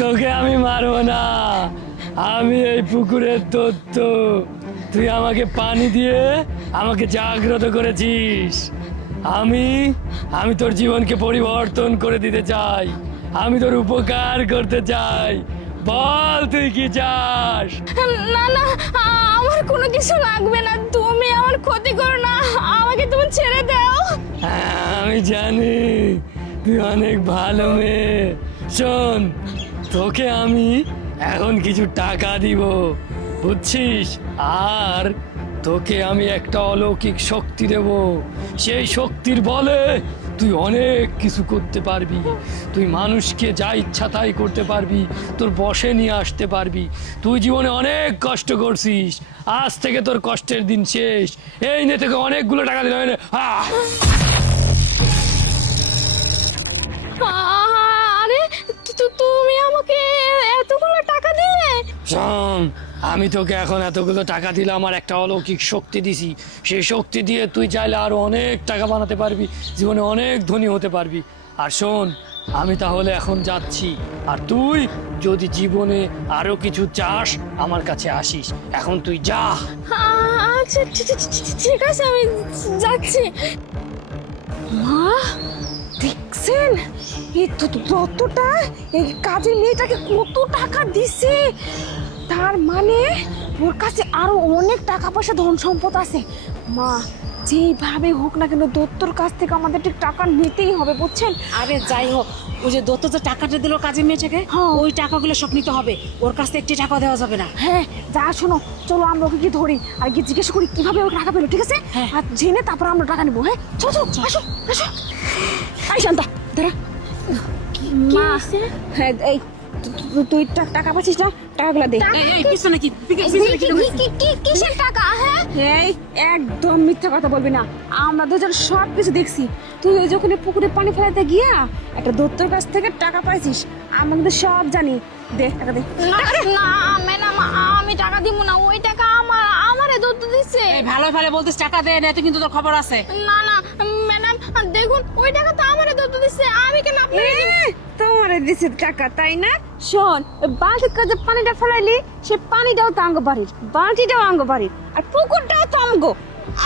তোকে আমি মারবো না, আমি এই পুকুরের দৈত্য। তুই আমাকে পানি দিয়ে আমাকে জাগ্রত করেছিস। আমি আমি তোর জীবনকে পরিবর্তন করে দিতে চাই, আমি তোর উপকার করতে চাই। বল তুই কি চাস? না না, আমার কোনো কিছু লাগবে না, তুমি আমার ক্ষতি করো না, আমাকে তুমি ছেড়ে দাও। হ্যাঁ, আমি জানি তুই অনেক ভালো মেয়ে। শোন, তোকে আমি এখন কিছু টাকা দিব, বুঝছিস? আর তোকে আমি একটা অলৌকিক শক্তি দেব। সেই শক্তির বলে তুই অনেক কিছু করতে পারবি। তুই মানুষকে যা ইচ্ছা তাই করতে পারবি, তোর বশে নিয়ে আসতে পারবি। তুই জীবনে অনেক কষ্ট করছিস, আজ থেকে তোর কষ্টের দিন শেষ। এই নে তোকে অনেকগুলো টাকা দিলাম, এই নে। আরে তুমি আমাকে এতগুলো টাকা দিলে? শোন, আমি তোকে এখন এতগুলো টাকা দিলাম, আমার একটা অলৌকিক শক্তি দিছি। সেই শক্তি দিয়ে তুই চাইলে আরো অনেক টাকা বানাতে পারবি, জীবনে অনেক ধনী হতে পারবি। আর শোন, আমি তাহলে এখন যাচ্ছি, আর তুই যদি জীবনে আরো কিছু চাস আমার কাছে আসিস। এখন তুই যা। আচ্ছা ঠিক আছে, আমি যাচ্ছি। মা দেখছেন এই ততটা এই কাজের মেয়েটাকে কত টাকা দিছে, তার মানে ওর কাছে আরো অনেক টাকা পয়সা ধন সম্পদ আছে। মা যেইভাবে হোক না কেন দত্তর কাছ থেকে আমাদের ঠিক টাকা নিতেই হবে, বুঝছেন? আরে যাই হোক, ওই যে দত্ত যে টাকাটা দিল কাজের মেয়েটাকে, ওই টাকাগুলো সব নিতে হবে, ওর কাছ থেকে একটি টাকা দেওয়া যাবে না। হ্যাঁ যা, শোনো চলো আমরা ওকে গিয়ে ধরি আর গিয়ে জিজ্ঞেস করি কিভাবে ওকে টাকা পেলো, ঠিক আছে? হ্যাঁ। আর জেনে তারপর আমরা টাকা নেবো। হ্যাঁ চলো চলো, আসো আসো। আই শান্তা দাঁড়া। মা হ্যাঁ, এই তুই টাকা পাচ্ছিস না, টাকাগুলো দে। এই পিছনে কি কিসের টাকা? হ্যাঁ এই একদম মিথ্যা কথা বলবি না, আমরা দুজন সব কিছু দেখছি। তুই ওই যখন পুকুরে পানি ফেলাতে গিয়া একটা দত্তর কাছ থেকে টাকা পাইছিস, আমরা কিন্তু সব জানি। দে টাকা দে। না ম্যাডাম, আমি টাকা দিব না, ওই টাকা আমারে দত্ত দিছে। এই ভালো ভালো বলতিস টাকা দে, না তো কিন্তু তোর খবর আছে। না না ম্যাডাম, দেখুন ওই টাকা তো আমারে দত্ত দিছে, আমি কেন আপনাকে দিব? তোমারে দিছে টাকা তাই না? শোন, বালতির কাছে পানিটা ফেলাইলি, সে পানিটাও তো আঙ্গ বাড়ির, বালতিটাও আঙ্গ বাড়ির, আর পুকুরটাও তো আমগো।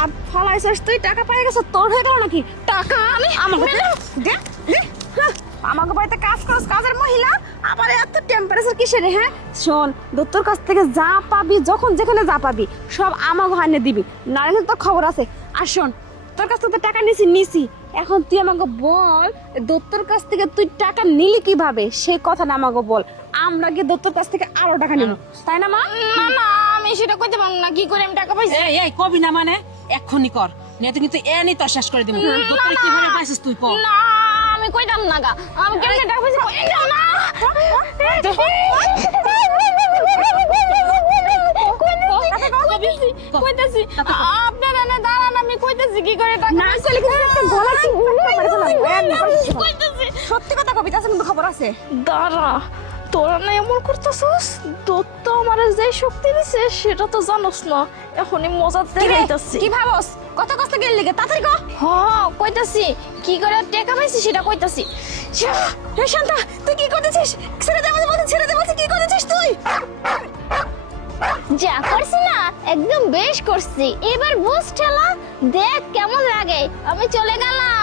আর ফলাইছিস তুই, টাকা পাই গেছ, তোর হয়ে গেল নাকি টাকা? আমি আমাকে দে দে। আমাকে বাড়িতে কাজ করস, কাজের মহিলা, আবার এত টেম্পারেচার কিসের? হ্যাঁ শোন, দত্তর কাছ থেকে যা পাবি, যখন যেখানে যা পাবি সব আমাকে হানে দিবি, নাহলে কিন্তু তোর খবর আছে। আর শোন, তোর কাছ থেকে টাকা নিছি, এখন তুই আমাকে বল দত্তর কাছ থেকে তুই টাকা নিলি কিভাবে, সেই কথাটা আমাকে বল। আমরা কি দত্তর কাছ থেকে আরো টাকা নিব, তাই না মা? না না, আমি সেটা কইতে পারবো না, কি করে আমি টাকা পাইছি? এই কবি না মানে এক্ষুনি কর, না তো কিন্তু এনি তো শেষ করে দিব। দত্তরে কিভাবে পাইছিস তুই কর? না আমি কইতাম না গা, আমি কেমনে টাকা পাইছি কইতাম না। কইতাছি আপনারা না দাঁড়ান, আমি কইতাছি কি করে টাকা না চলে গেছে, একটা গলা কি কইতাছি। সত্যি কথা কবিতা আছে, কিন্তু খবর আছে। দাঁড়া, তোরা না এমন করতেছস, দত্ত আমারে যে শক্তি দিছে সেটা তো জানোস না, এখনই মজা দেখাইতাছি। কি ভাবস কত কষ্ট গেল লাগে, তাড়াতাড়ি কও। হ্যাঁ কইতাছি, কি করে টাকা পাইছি সেটা কইতাছি। হে শান্তা, তুই কি করতেছিস? ছেড়ে দে আমাদের, বলতে ছেড়ে দে বলতে, কি করতেছিস তুই? যা করছি না একদম বেশ করছি, এবার বুঝ ঠেলা দেখ কেমন লাগে। আমি চলে গেলাম।